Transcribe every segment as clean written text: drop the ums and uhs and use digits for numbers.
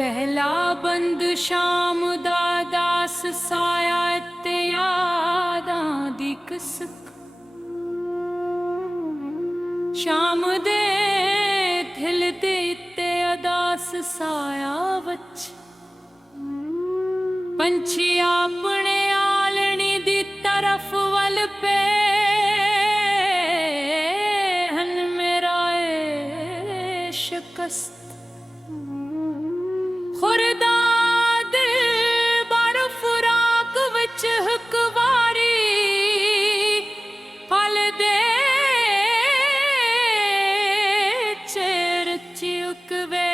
पहला बंद शाम दा दास साया ते यादां दी कसक शाम दे थिल दे ते अदास साया वच पंछी अपने आलनी दी तरफ वल पे हन मेरा शिकस्त खुरदा दिल बार फुराक विच हुकवारी फल दे चेर चिकवे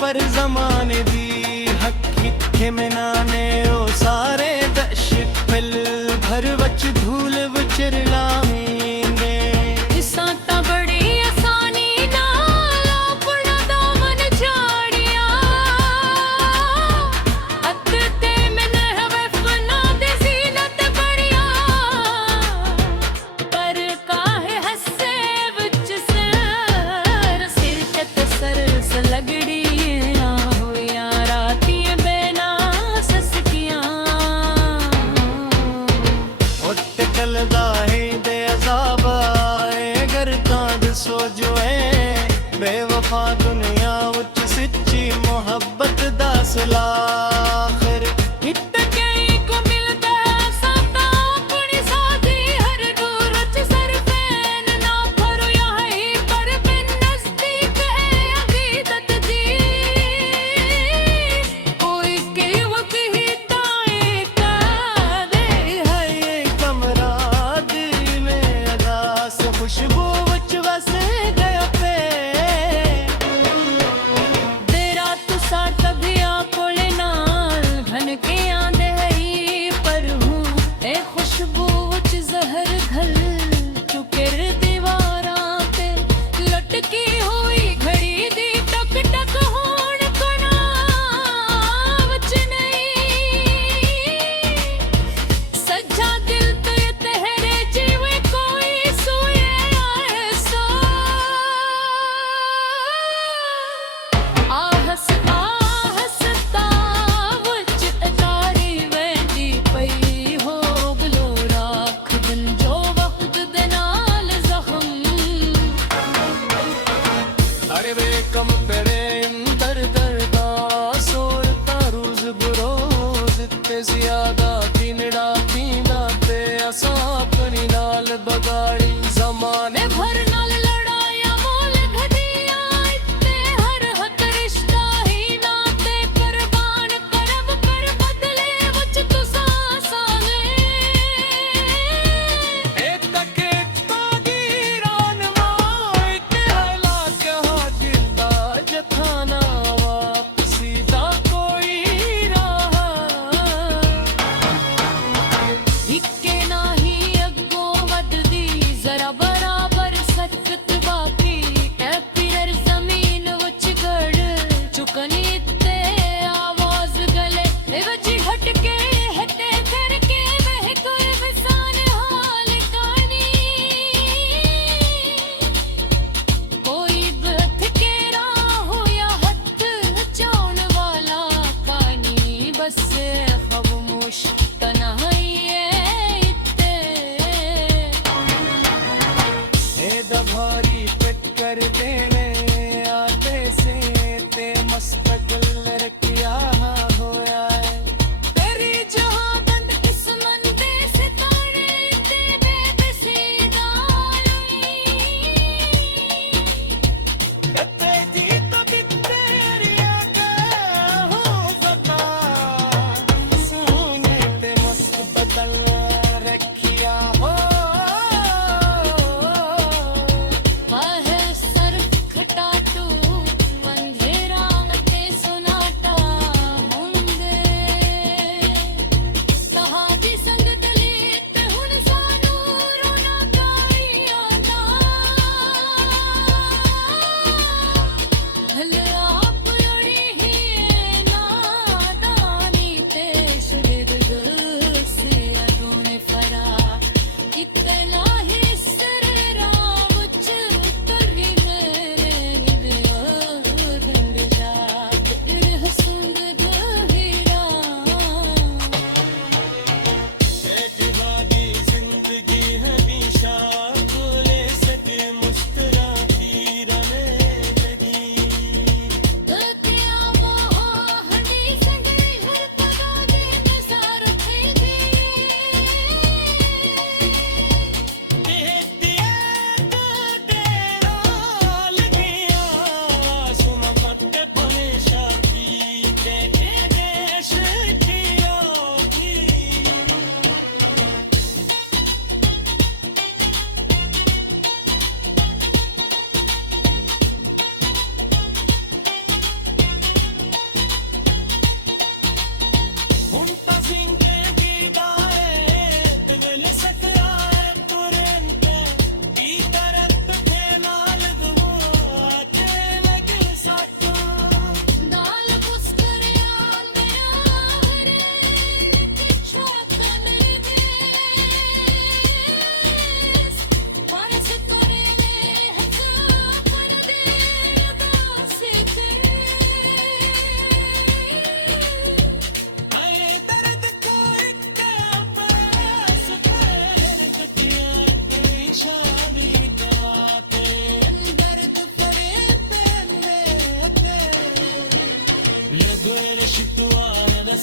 पर जमाने दी हकी खे मिनाने ओ सारे दशक पल भर वच धूल विचरला मींदे इसा ता बड़ी आसानी नाल अपना दामन झाड़िया अत ते मन हवे फना दे जीनत बढ़िया पर काहे हसे विच सिर ते सर लगड़ी बेवफा दुनिया उच सच्ची मोहब्बत दा सलाखर हिट कई को मिलदा साता अपनी साथी हर दूर च सरफैन ना फरो यही पर बिन नजदीक है अकीदत दी कोई के वक्त ही ताए का दे है ये कमरा दिल में अदास खुशबू वच वसे गया पे कम करे दर दर दा सोरता रोज बरोज ते ज्यादा किनड़ा पींदा ते असा अपनी नाल बगाड़ी जमाने भर नाल लड़ाया मोल घटिया इत्ते हर हक रिश्ता ही नाते कुर्बान करब कर बदले वच तुसा साले एक तके तागीरान माई ते हला कहा जिंदा जथाना वापसी दा कोई राह इक्के नाही अग्गों वधदी जरा बराबर सकत बाकी फिर जमीन वच गड़ चुकनी ते आवाज गले वच हटके हटे करके वह कोई विसान हाल कानी कोई बथ के राह या हथ चाउन वाला कानी बस खामोश तन्हाई इत्ते ए दभारी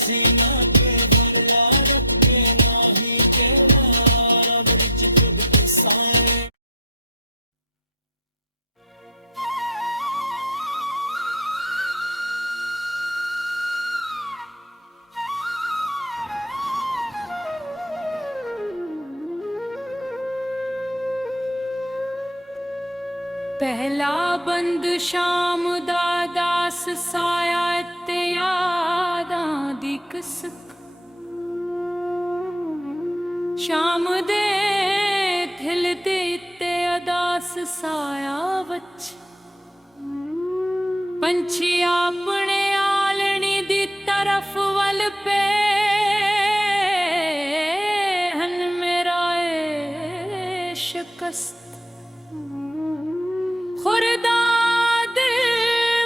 सीना के भरला रखे नाही के रब रिच जुद के साए। पहला बंद शाम दा दास साया ते यादां दी कसक शाम दे थिल दे ते अदास साया वच पंछी अपने आलनी दी तरफ वल पे हन मेरा ए शिकस्त खुरदा दिल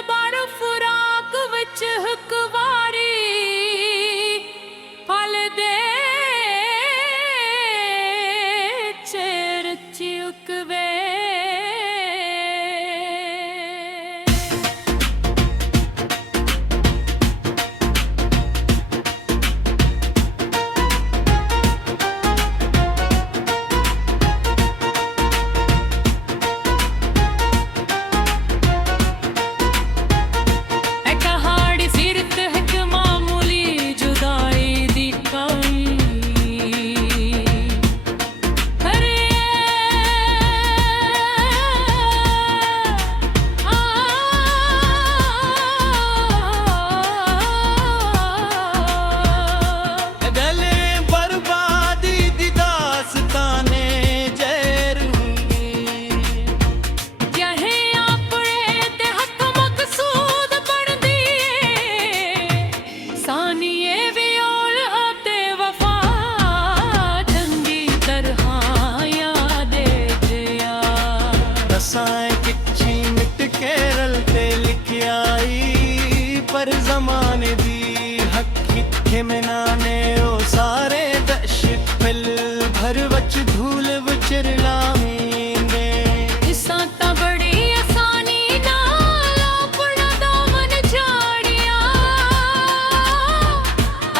बारो फुराक विच हुकवारी पल दे चेर चिकवे पर जमाने दी हकी मिनाने ओ सारे दश पिल भर वच धूल विचरला मींदे साता बड़ी आसानी नाल अपना दामन झाड़िया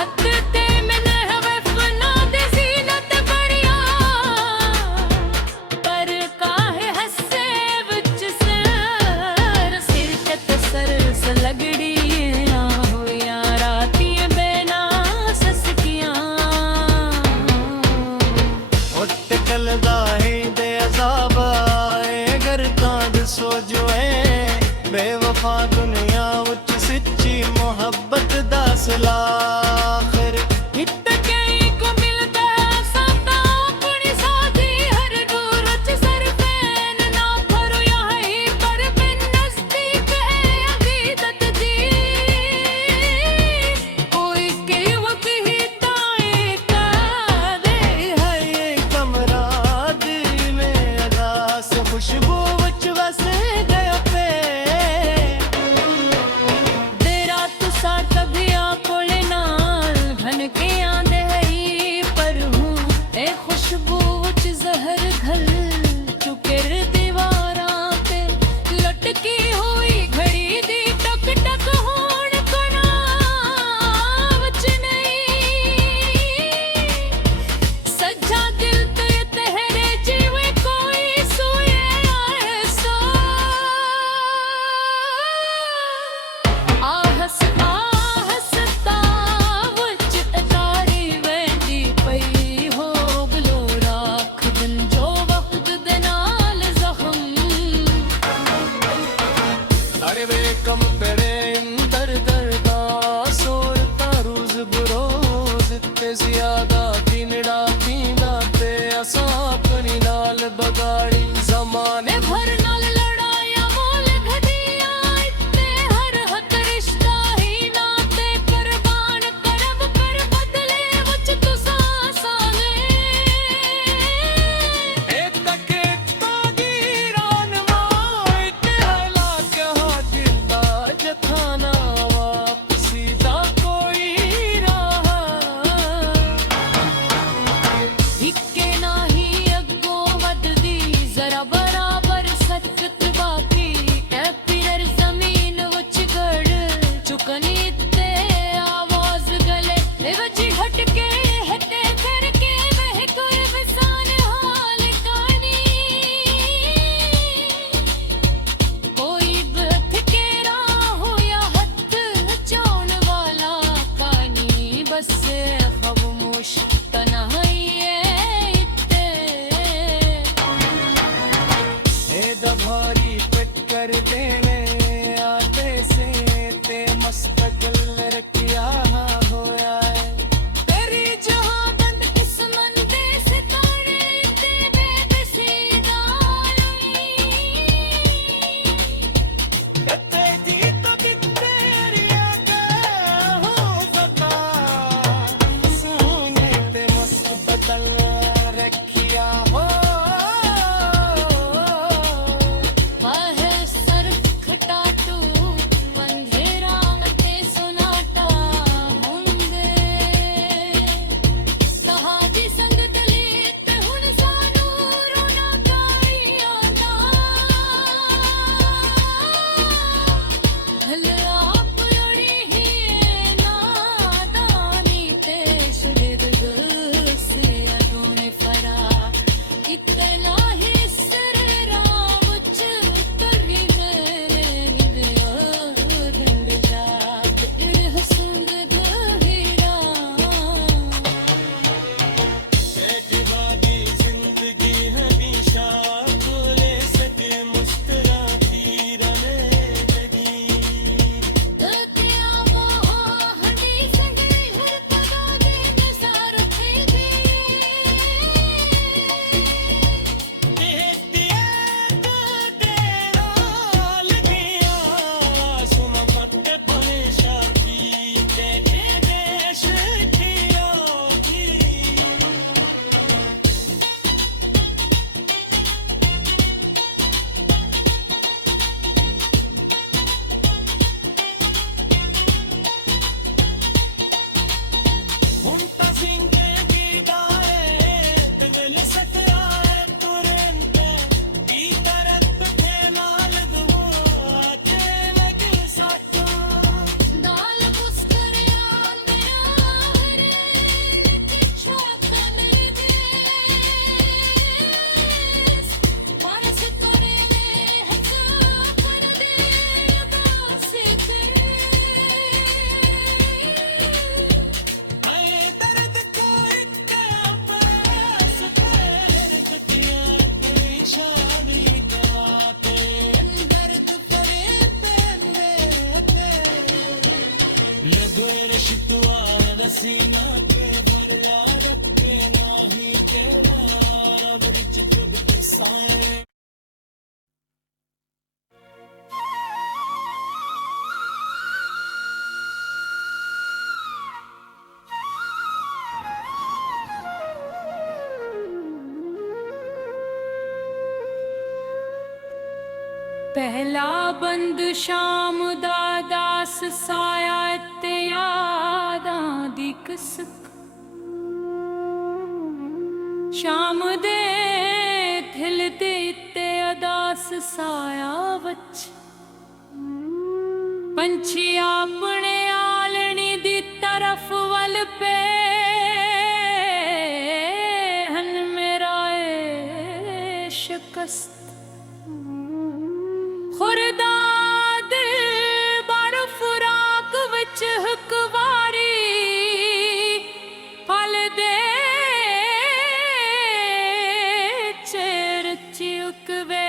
अत ते मैंने हवे फना दे जीनत बढ़िया पर काहे हसे विच सर सिर ते सर लगड़ी बेवफा दुनिया उच सच्ची मोहब्बत दा सलाखर हिट कई को मिलता साता अपनी साथी हर दूर च सरफैन ना करो यही पर बिन नजदीक है अकीदत दी कोई के वक्त ही ताए का दे है ये कमरा दिल में अदास खुशबू वच वसे गया पे कम तेरे दर दर दा सोरता रोज बरोज ते ज्यादा किनड़ा पींदा ते असा अपनी नाल बगाड़ी जमाने भर नाल लड़ाया मोल घटिया इतने हर हक रिश्ता ही नाते कुर्बान करब कर बदले वच तुसा साले एक तके तागीरान माए ते हला के जिंदा जथाना वापसी दा कोई राह हिक्के नाही अग्गों वधदी जरा भारी पिट कर देने आते से ते मस्तकल रखिया होया है तेरी जहां बंद किस्मत दे सितारे ते बेबसीदा कते जी तो तेरिया के हो बता सोने ते मस्त बदल रखिया हो वाहे सर खटा तू अंधेरा ते सुनाटा होंदे कहा जी संग दले ते हुन सानू रोना काई आंदा हल आप लोड़ी ही नादानी ते शुद से अदोने फरा इतना ही सर रावच करी मैंने रंग जात हसंग दहीरा बादी जिंदगी हमेशा खोले सके मुस्कुराती रहने लगी तकिया वो हंडी संगे हर पगा दे नज़ार थे दिया तो तेरा लगिया सुन पत्ते पुने शादी तेरे देश किया की ਹੁਣ ਤਾਂ ਜ਼ਿੰਦਗੀ ਦਾ ਏ ਤੇ ਦਿਲ ਸਕਦਾ ਹੈ ਤੁਰੰਤੇ ਕੀ ਦਰਦ ਤੇ ਨਾਲ ਦਵਾ ਕੇ ਲਗ ਸਾਟਾ दाल पुस्कर आंदया हरे किछा कमर देस परस करे दे हसा पर दे दासे ते हाय दर्द को एक पास फेर तकिया के शानी गाते दर्द परे पेंदे पे लगो रशितवा रसीना के बरला रखे नाही के ब्रिज जुग के साए पहला बंद शाम दा दास साया ते यादां दी कसक शाम दे दिल दे ते अदास साया वच पंछी अपने आलनी दी तरफ वल पे हन मेरा ए शिकस्त खुरदा दिल बार फुराक विच हुकवारी पल दे चेर चिकवे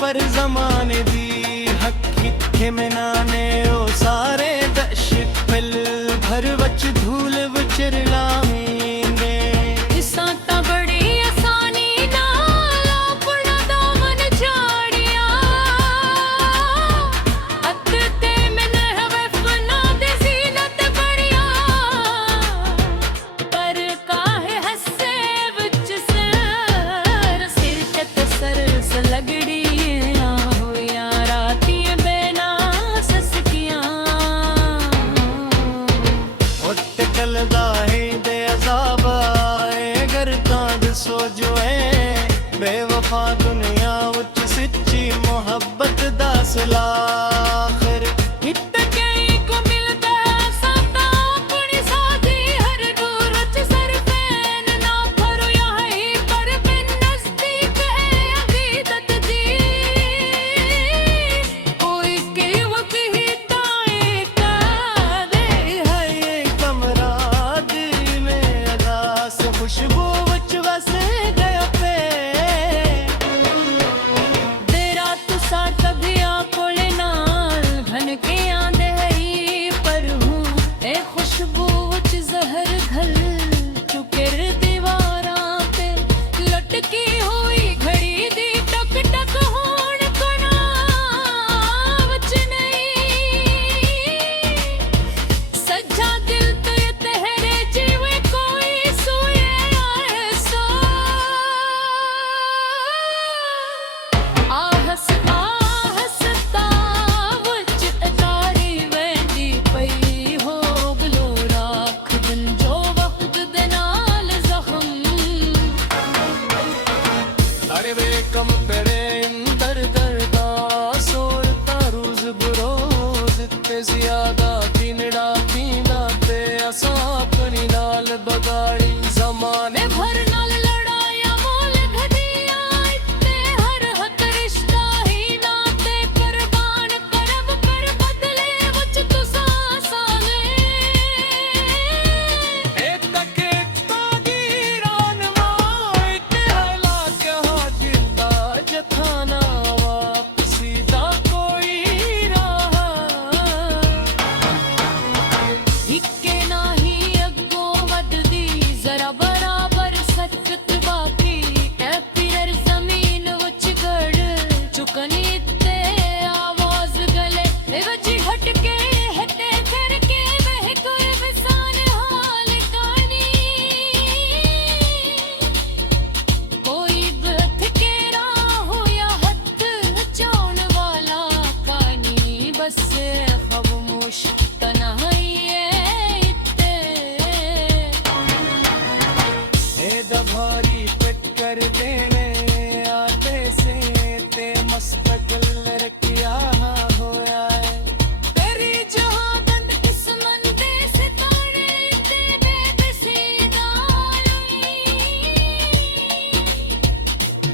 पर जमाने दी हकी खिमनाने ओ सारे दश पल भर वच धूल विचरला मींदे इस हौसला आखिर हित कई को मिलता है साता अपनी साथी हर दूर च सरफैन ना भरो यहीं पर बिन नजदीक है अकीदत दी कोई के वक्त ही ताए का दे है ये कमरा दिल में अदास खुशबू विच वस गया पे तेरा तुसा कभी आकोले नाल घन के आंदे हई पर हूँ ए खुशबू विच जहर घल चुके दीवारां पे लटकी हुई घड़ी दी टक टक होण कना विच नहीं सज्जा दिल ते तहरे जीवे कोई सोए आए सो आहस आहसता वच तारी वेंदी पई हो गलो राख दिन जो वक्त दे नाल जख्म अरे वे कम तेरे अंदर दर्दा सोरता रोज बरोज ते ज्यादा किनड़ा पींदा ते असा अपनी नाल बगाड़ी जमाने भर नाल लड़ाया मोल घटिया इत्ते हर हक रिश्ता ही नाते कुर्बान करब कर बदले वच तुसा साले एक तके तागीरान माई ते हला कहा जिंदा जथाना वापसी दा कोई राह इक्के नाही अग्गों वधदी जरा बराबर सकत बाकी ऐ पिरर जमीन वच गड़ चुकनी ते आवाज गले ए वजी हटके हटे फिर के वह कोई विसान हाल कानी कोई बथ के राह या हथ चाउन वाला कानी बस खामोश तन्हाई है इत्ते ए दभारी पिट कर देने आते से ते मस्तकल रखिया होया है तेरी जहादत इस मंदे सितारे ते बेबसीदा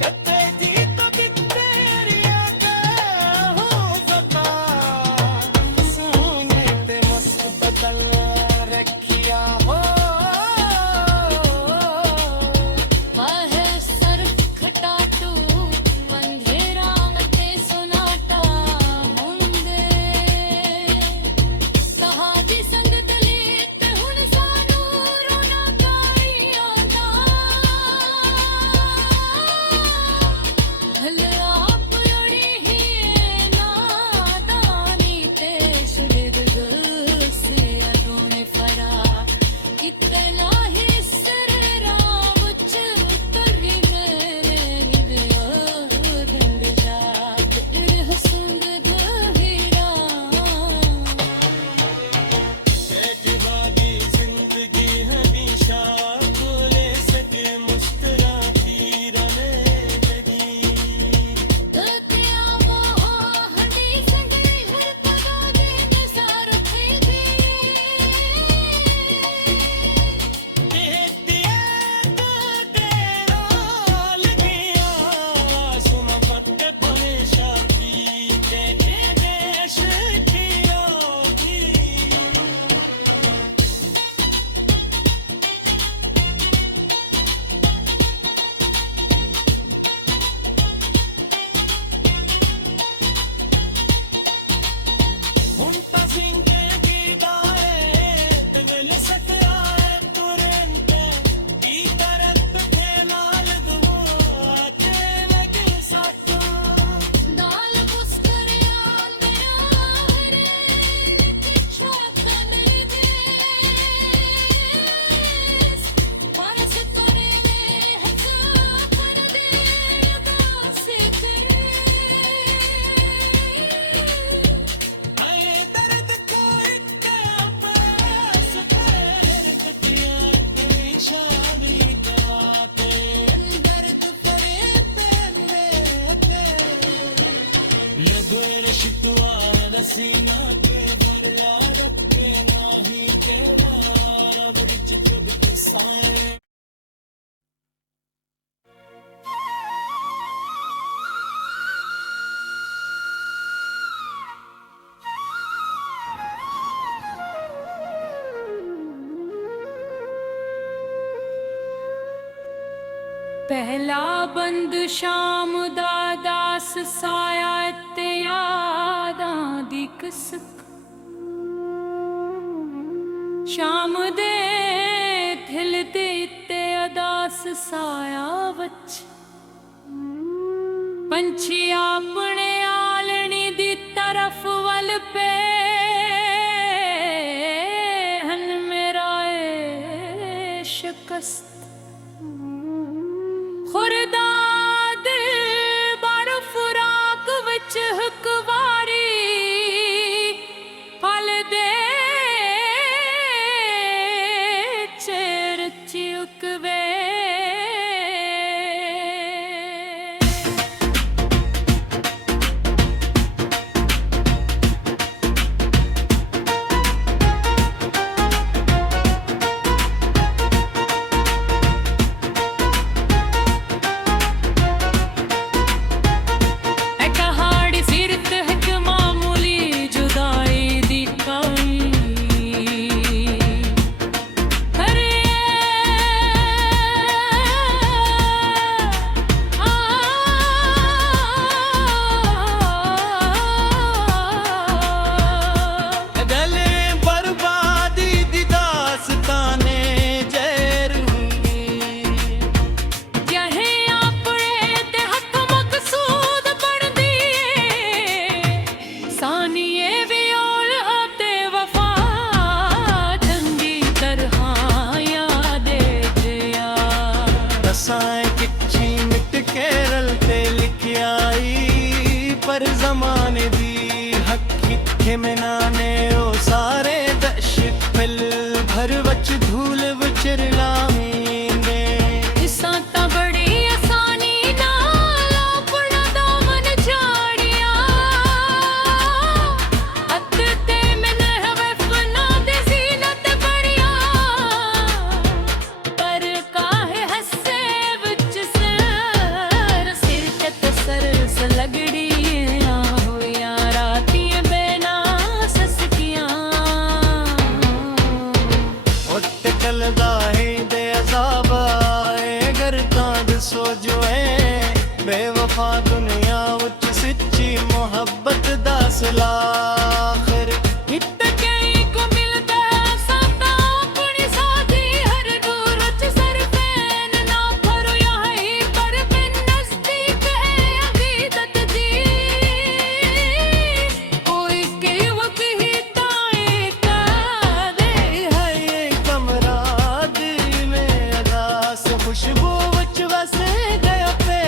कते जी तो तेरिया के हो सका सोने ते मस्त बदल रखिया हो सीना पे भरला रखे नाही केला रब विच जब साए ਪਹਿਲਾ ਬੰਦ ਸ਼ਾਮ ਦਾ ਦਾਸ ਸਾਇਆ ਤੇ ਯਾਦਾਂ ਦੀ ਕਿਸਕ ਸ਼ਾਮ ਦੇ ਥਿਲ ਦੇ ਤੇ ਅਦਾਸ ਸਾਇਆ ਵਿੱਚ ਪੰਛੀ ਆਪਣੇ ਆਲਣੀ ਦੀ ਤਰਫ ਵੱਲ ਪੇ ਹਨ ਮੇਰਾ ਏ ਸ਼ਿਕਸਤ खुरदा दिल बार फुराक विच हुकवारी फल दे चेर चिकवे पर जमाने दी हकी मिनाने ओ सारे दश पिल भर वच धूल विचरला मींदे इसा ता बड़ी आसानी नाल अपना दामन झाड़िया अत ते मन हवे फना दे जीनत बढ़िया पर काहे हसे विच सर सिर ते सर लगड़ी बेवफा दुनिया उच सच्ची मोहब्बत दा सलाखर हिट कई को मिलदा साता अपनी साथी हर दूर उच सरफैन ना भरो यही पर बिन नजदीक है अकीदत दी कोई के वक्त ही ताए का दे है ये कमरा दिल में अदास खुशबू उच वसे गया पे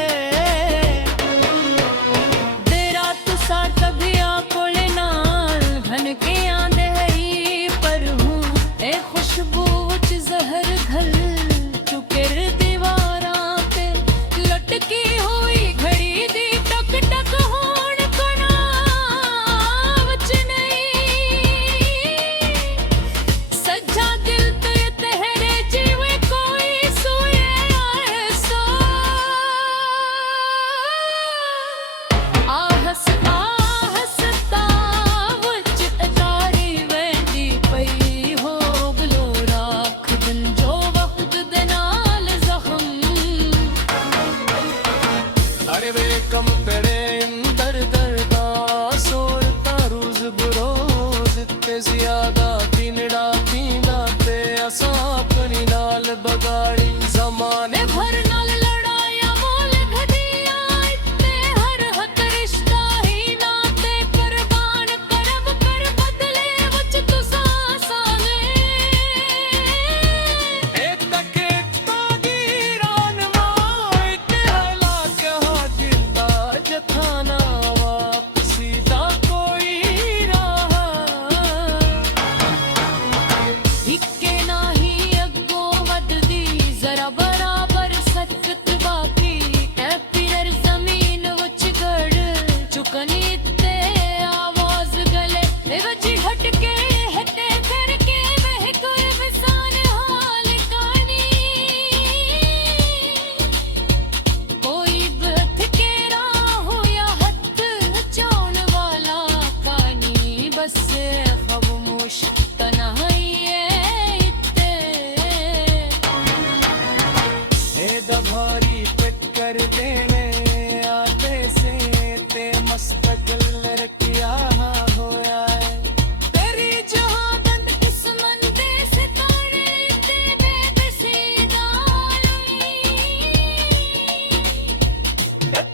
कम तेरे अंदर दर्दा सोचता रोज बरोज ते ज्यादा पीनड़ा पींदा ते असा अपनी नाल बगाड़ी जमाने भर नाल लड़ाया मोल घटिया इतने हर हक रिश्ता ही नाते कुर्बान करब कर बदले वच तुसा साले एक तके तागीरान माए ते हला के हाजिला जथाना वापसी दा कोई राह हिक्के नाही अग्गों वधदी जरा बराबर भारी पिट कर देने आते से ते मस्तकल रखिया होया है तेरी जहां बंद किस्मत दे सितारे ते बेबसीदा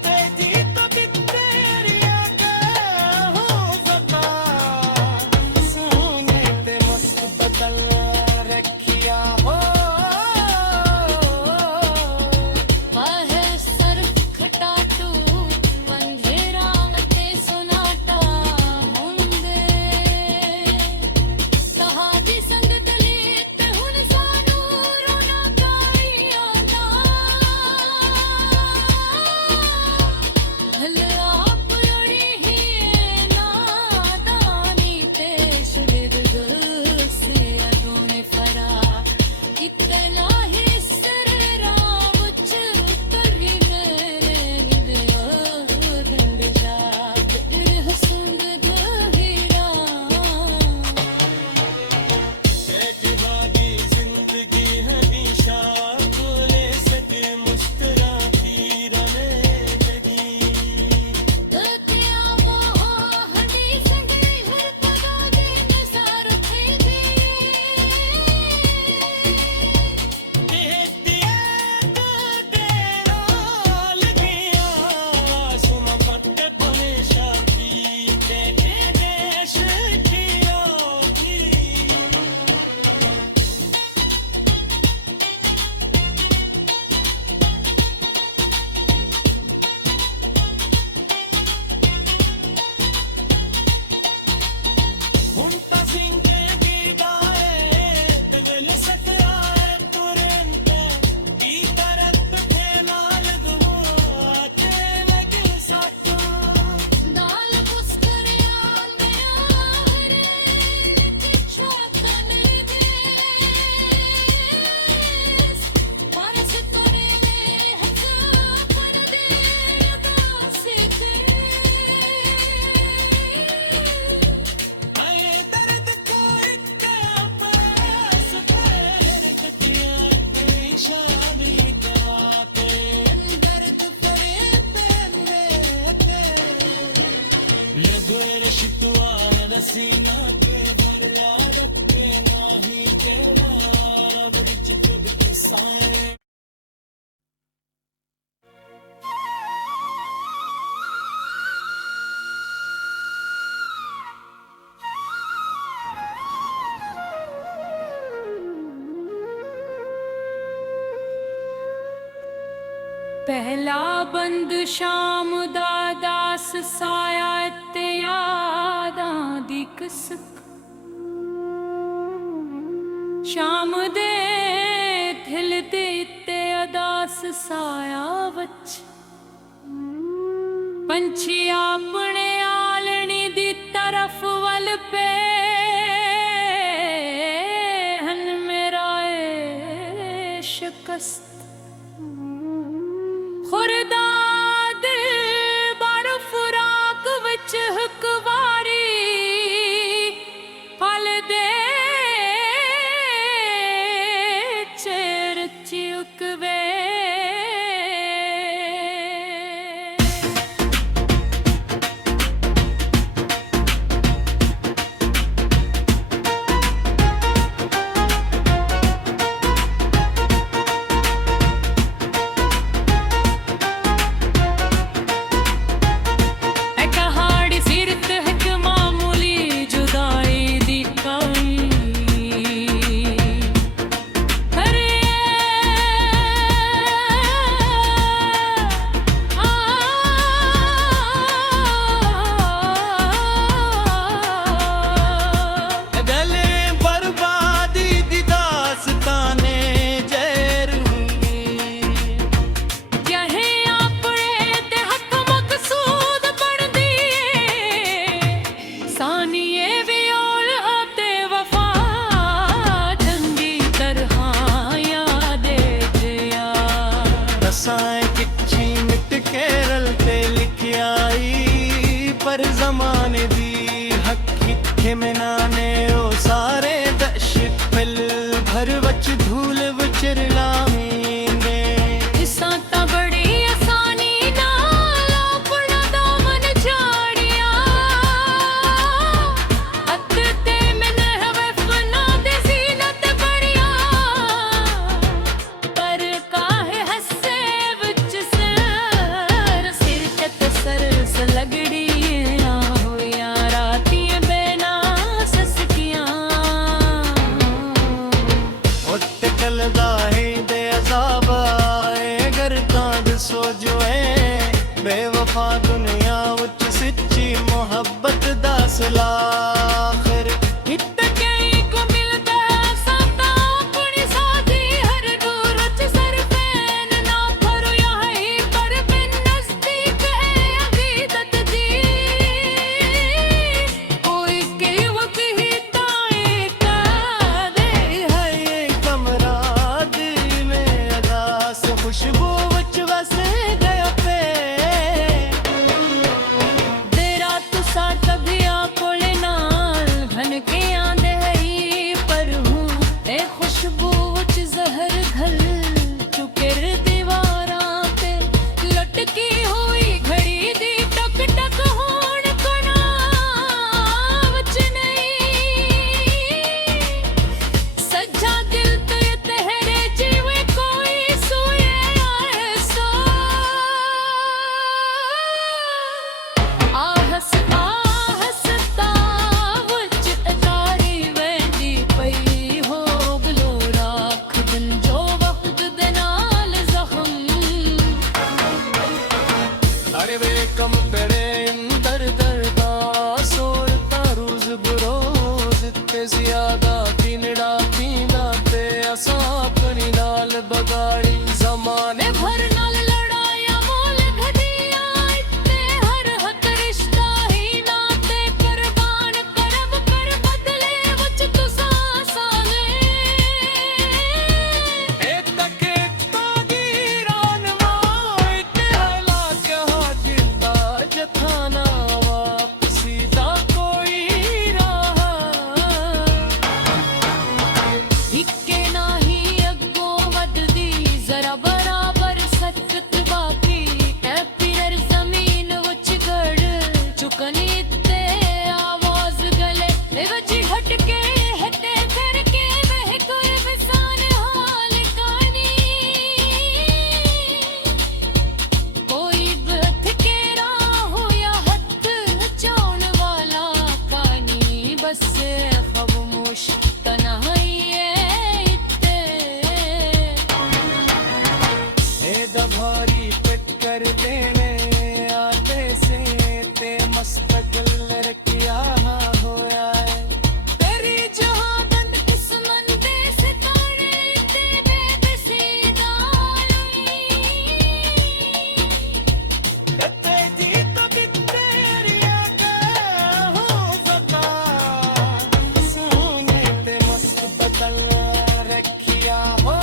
ते दी तो तेरिया के हो बता सोने ते मस्तकल रखिया हो वाहे सर खटा तू अंधेरा ते सुनाटा होंदे कहादी संग दली ते हुन सानू रोना काई आंदा हल आप लोड़ी ही नादानी ते शुद दिल से अदूने फरा इतना ही सररा मुझ करी मैंने गंड जात हसंग दहीरा एक बागी जिंदगी हमेशा खोले सके मुस्कुराती रहने लगी तकिया वो हंडी संगे हर पगा दे नज़ार थे दी दिया तो तेरा लगिया सुना पट्टे भले शादी देखे देश की होगी ਹੁਣ ਤਾਂ ਜ਼ਿੰਦਗੀ ਦਾ ਏ ਤੇ ਦਿਲ ਸਕਰਾਏ ਤੁਰੰਤੇ ਕੀ ਤਰਫ ਥੇ ਨਾਲ ਗਵਾ ਤੇ ਲਗੇ ਸਾਥੋਂ दाल पुस्कर आंदे आहरे पिछवा कने देस परस करे ने हसा पर दे दासी थे हाय दर्द को एक पास फेर तकिया तेरी शादी गाते दर्द करे पेंदे ते लगोर शितवा रसीना के भरला रखे नाही केला ब्रिज जग के साए पहला बंद शाम दा दास साया ते यादां दी कसक शाम दे दिल दे ते अदास साया वच पंछी अपने आलनी दी तरफ वल पे हन मेरा ए शिकस्त खुरदा दिल बारो फुराक विच हुकवारी पल दे चेर चिउकवे पर जमाने दी हकी खिमनाने ओ सारे दश पिल भर वच धूल विचरला मींदे इस बदला फिर हित कई को मिलता है सदा अपनी साथी हर दूर च सरफैन ना भरो यहीं पर बिन नजदीक है अकीदत दी कोई के वक्त ही ताए का दे है ये कमरा दिल में अदा से खुशबू विच वस गया पे तेरा तुसा कभी आकोले नाल घन के आंदे हई पर हूँ ए खुशबू विच जहर घल चुके दीवारां पे लटकी हुई घड़ी दी टक टक होण कना विच नहीं सज्जा दिल ते तहरे जीवे कोई सोए आए सो आहस तावच अतारी वेंदी पई हो गलो राख दिल जो वक्त दे नाल जख्म अरे वे कम तेरे अंदर दर्दा सोरता रोज बरोज ते ज्यादा किनड़ा पींदा ते असा अपनी नाल बगाड़ी जमाने भर नाल लड़ाया मोल घटिया इत्ते हर हक रिश्ता ही नाते कुर्बान करब कर बदले वच तुसा साले एक तके तागीरान माई ते हला कहा जिंदा जथाना वापसी दा कोई राह इक्के नाही अग्गों वधदी जरा बराबर सकत बाकी ऐ पिरर जमीन विच गड़ चुकनी ते आवाज गले ए वजी हटके हटे करके वह कोई विसान हाल कानी कोई बथ के राह या हथ चाउन वाला कानी बस खामोश तन्हाई है इत्ते ए दभारी पिट कर देने आते से ते मस्तकल रखिया होया है तेरी जहां बंद किस्मत सितारे ते बेबसीदा तेरी कभी तेरिया के हो बता सोने ते मस्त बदल रखिया हो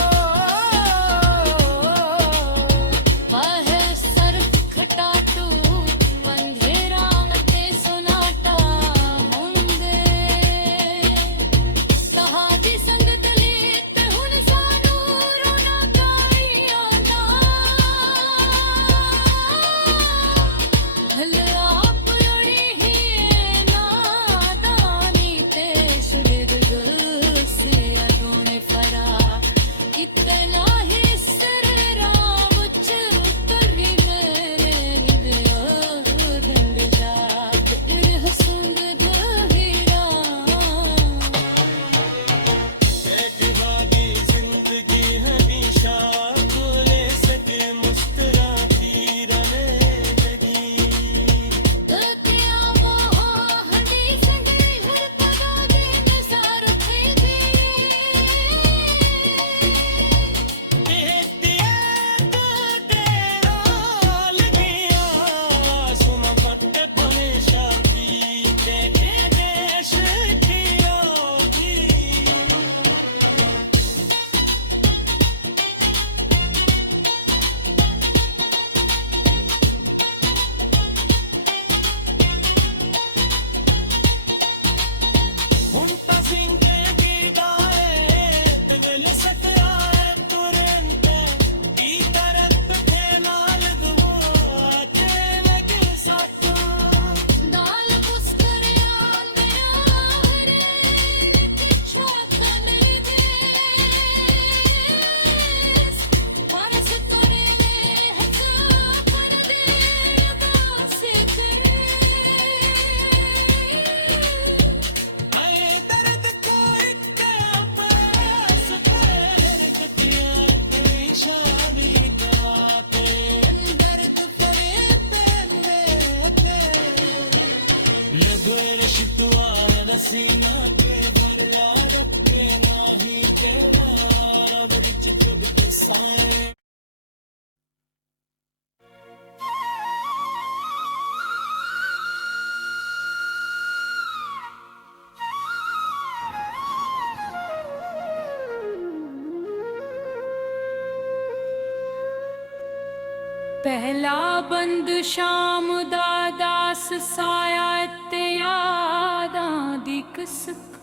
ਪਹਿਲਾ ਬੰਦ ਸ਼ਾਮ ਦਾ ਦਾਸ ਸਾਇਆ ਤੇ ਯਾਦਾਂ ਦੀ ਕਿਸਕ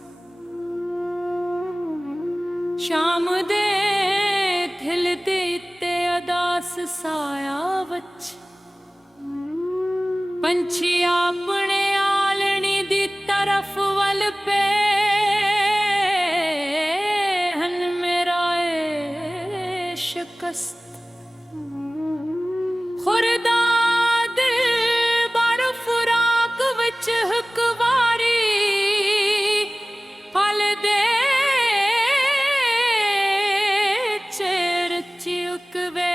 ਸ਼ਾਮ ਦੇ ਥਿਲ ਦੇ ਤੇ ਅਦਾਸ ਸਾਇਆ ਵਿੱਚ ਪੰਛੀ ਆਪਣੇ ਆਲਣੀ ਦੀ ਤਰਫ ਵੱਲ ਪੇ ਹਨ ਮੇਰਾ ਏ ਸ਼ਿਕਸਤ खुरदा दिल बारो फुराक विच हुकवारी फल दे चेर चिकवे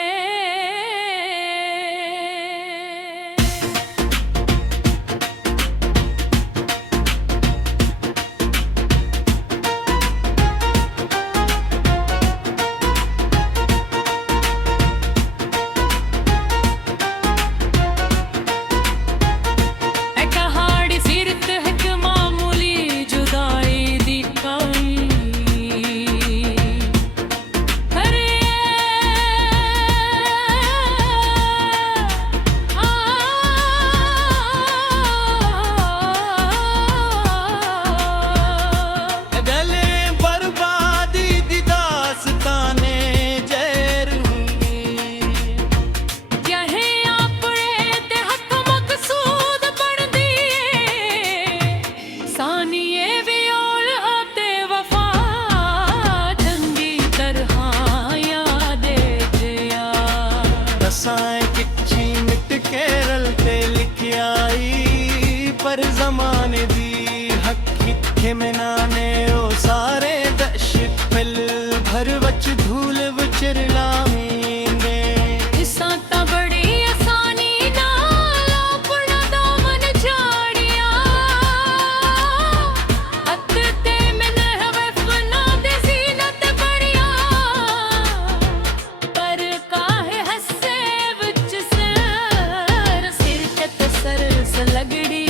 पर जमाने दी हकी मिनाने ओ सारे दश पिल भर वच धूल विचरला मींदे साता बड़ी आसानी नाल अपना दामन झाड़िया अत ते मैंने हवे फना दे जीनत बढ़िया पर काहे हसे विच सिर ते सर लगड़ी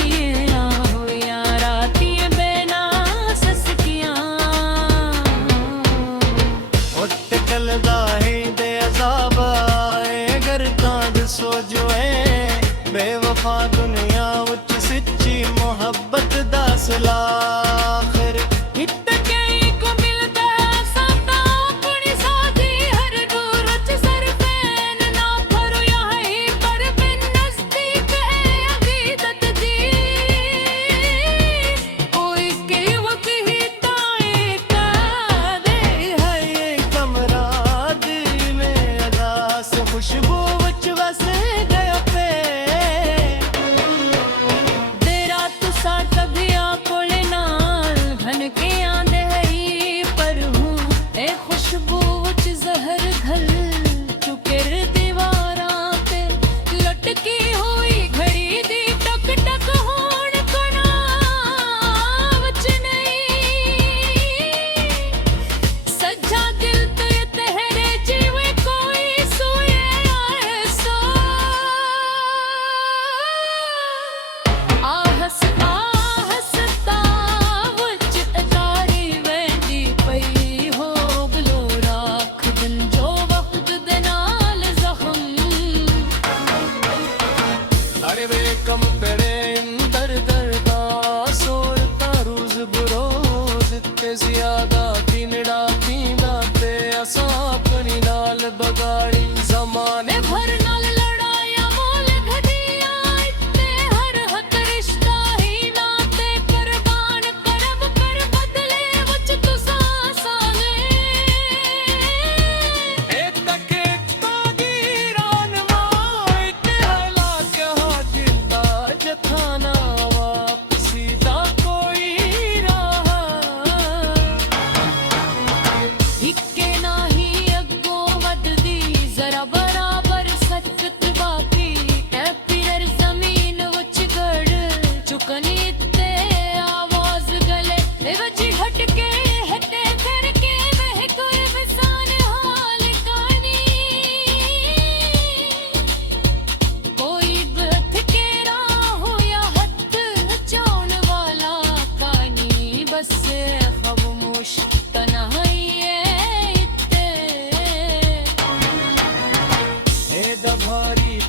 बेवफा दुनिया उच सच्ची मोहब्बत दा सलाखर हिट कई को मिलता है साता अपनी साथी हर दूर च सरफैन ना भरो यहीं पर बिन नजदीक है अकीदत दी कोई के वक्त ही ताए का दे है ये कमरा दिल में अदास खुशबू उच वसे गया पे कम तेरे दर दर दा सोरता रोज बरोज ते ज्यादा किनड़ा पींदा ते असा अपनी नाल बगाड़ी जमाने भर नाल लड़ाया मोल घटिया इत्ते हर हक रिश्ता ही नाते कुर्बान करब कर बदले वच तुसा साले ए तके तागीरान माई ते हला के हाजिला जथाना वापसी दा कोई राह हिक्के नाही अग्गों वधदी जरा बराबर सकत बाकी ते फिर जमीन वच गड़ चुकनी ते आवाज गले वच हटके हटे फिर के वह कोई विसान हाल कानी कोई बथ के राह या हथ चाउन वाला कानी बस खामोश तन्हाई ए दभारी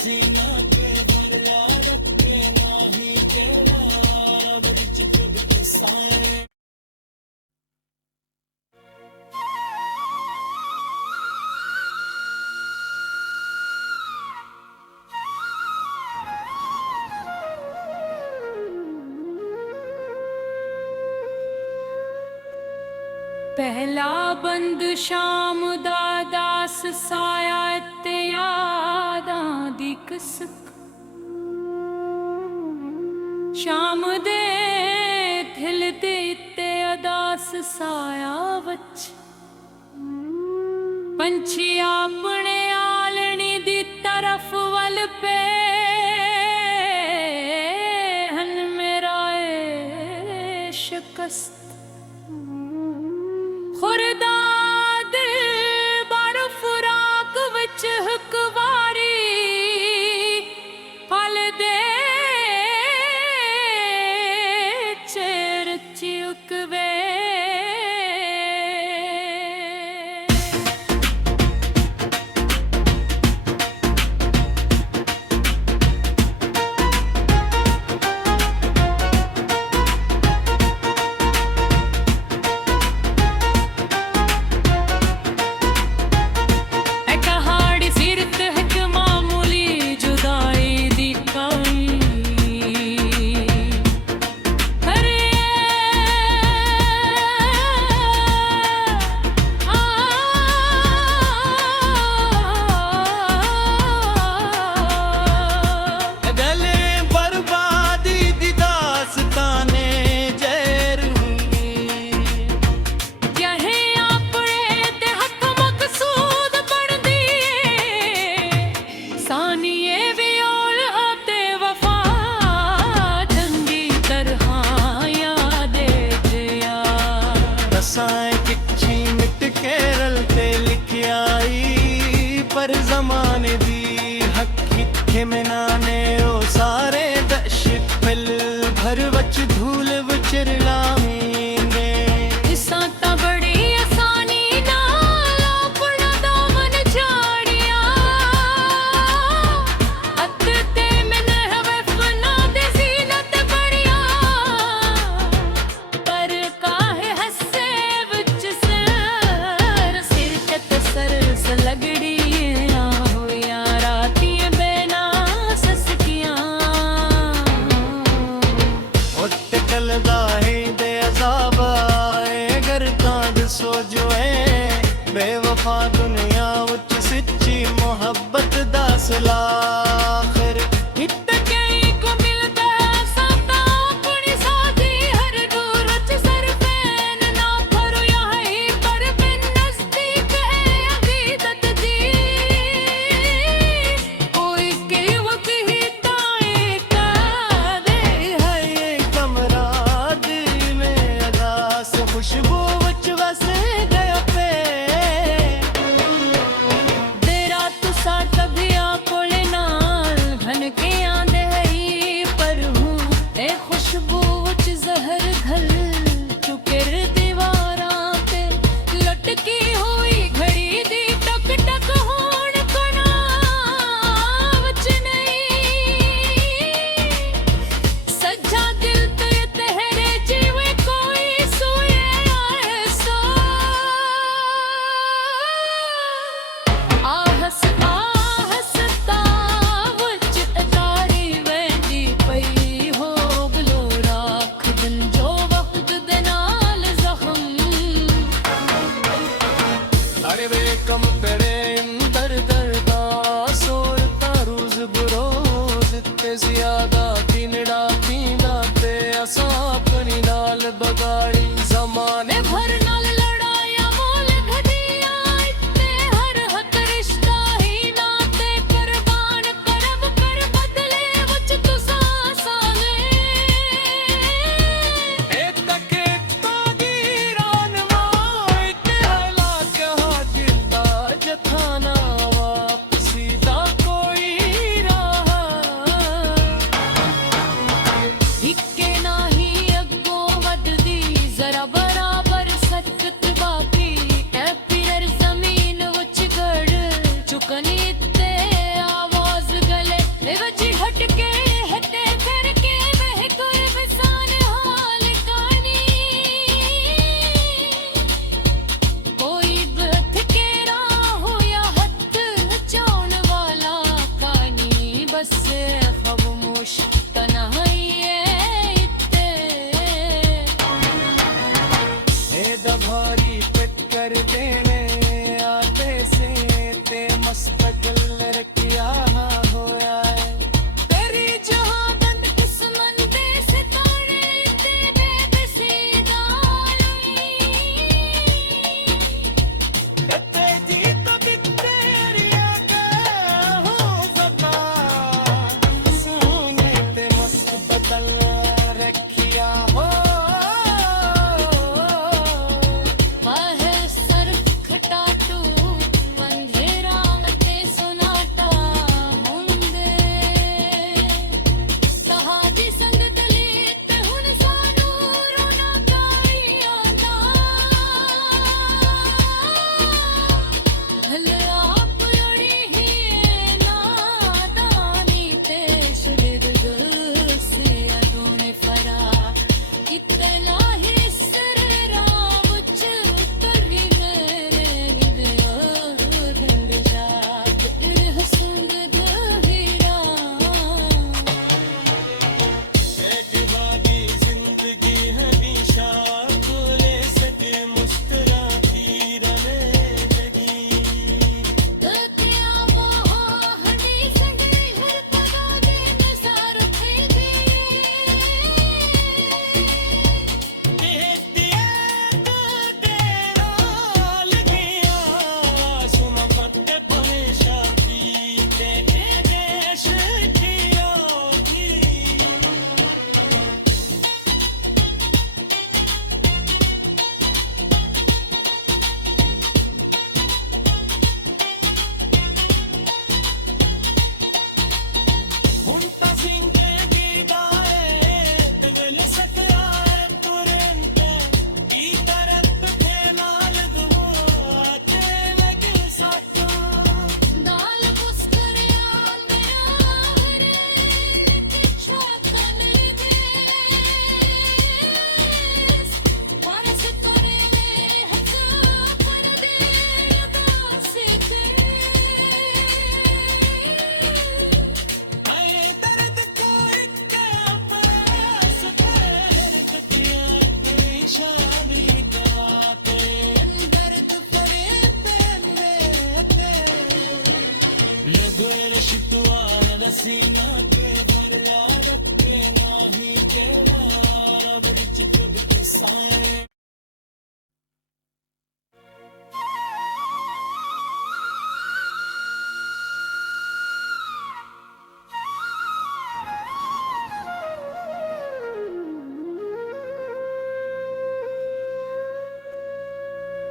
सीना के दरिया रख के नाही केला ब्रिज जुग के साए ਪਹਿਲਾ ਬੰਦ ਸ਼ਾਮ ਦਾ ਦਾਸ ਸਾਇਆ ਤੇ ਯਾਦਾਂ ਦੀ ਕਿਸਕ ਸ਼ਾਮ ਦੇ ਥਿਲ ਦੇ ਤੇ ਅਦਾਸ ਸਾਇਆ ਵਿੱਚ ਪੰਛੀ ਆਪਣੇ ਆਲਣੀ ਦੀ ਤਰਫ ਵੱਲ ਪੇ ਹਨ ਮੇਰਾ ਏ ਸ਼ਿਕਸਤ खुरदा दिल बारो फुराक विच हुकवारी पल दे चेर चिकवे पर जमाने दी हकी थे मिनाने ओ सारे दश पिल भर वच धूल विचरला मींदे साता बड़ी आसानी नाल अपना दामन झाड़िया अत ते मन हवे फना दे जीनत बढ़िया पर काहे हसे विच सर सिर ते सर लगड़ी बेवफा दुनिया उच सच्ची मोहब्बत दा सलाखर हिट कई को मिलता है साता अपनी साथी हर दूर उच सरफैन ना करो यही पर बिन नजदीक है अकीदत दी कोई के वक्त ही ताए का दे है ये कमरा दिल में अदास खुशबू उच वसे गया पे कम तेरे अंदर दर्दा सोरता रोज बरोज ते ज्यादा किनड़ा पींदा ते असा अपनी नाल बगाड़ी जमाने भर नाल लड़ाया मोल घटिया इतने हर हक रिश्ता ही नाते कुर्बान करब कर बदले वच तुसा साले एक तके तागीरान माई ते हला कहा जिंदा जथाना वापसी दा कोई राह हिक्के नाही अग्गों वधदी जरा भारी पिट कर देने आते से ते मस्तकल रखिया होया है तेरी जहां बंद दुश्मन दे सितारे ते बेबसीदा ते जी तो तेरिया के हो सका सोने ते मस्त बदल रखिया हो वाहे सर खटा तू अंधेरा ते सुनाटा हुंदे कहा दी संग दलीत हुन सानू रोना काई आंदा भले आप लड़ी ही नादानी ते शुलिद दिल से अदोने फरा कितना ही सर राम उच्च तरी मैंने रंग जात हसंग दहीरा एक बारी जिंदगी हमेशा खोले सके मुस्कुराती रहने लगी तकिया वो हंडी संगे हर पगा दे नज़ार थे दिया तो तेरा लगिया सुना पत्ते हमेशा देखे देश की होगी Junta sin que te vuelve a crear tu rente y taraf the naal duo aate lage sato दाल पुस्करिया मेरा हरे पिछवा कने दे परस करे ले हक पर दे लगा सीखे ay dard ko ek paas कर तकिया शादी कराते दर्द करे तेरे लगो रशितवा रसीना के भरला रखे नाही केला ब्रिज कब के साए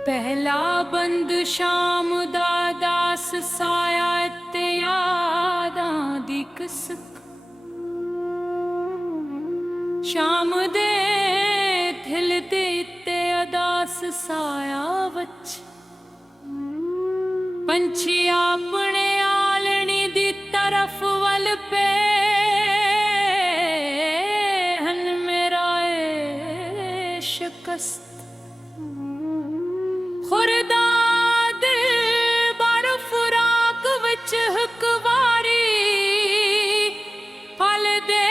पहला बंद शाम दा दास साया ते यादां दी कसक शाम दे थिल दे ते अदास साया वच पंछी अपने आलनी दी तरफ वल पे हन मेरा ए शिकस्त खुरदा दिल बार फुराक विच हुकवारी पल दे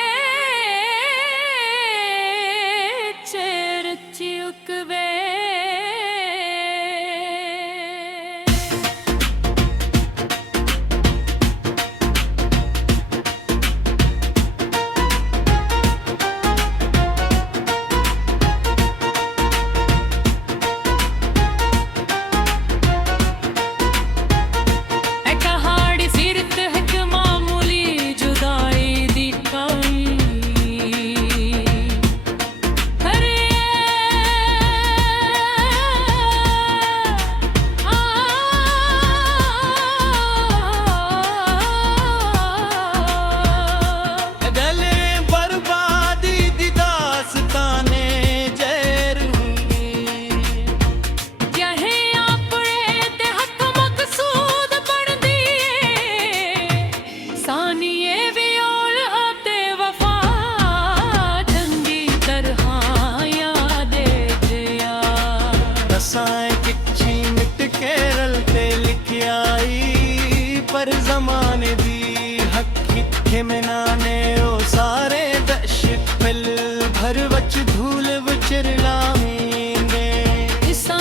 चेर चिकवे पर जमाने दी हकी खिमनाने ओ सारे दश पिल भर वच धूल विचरला में इसा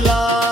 ਲਾ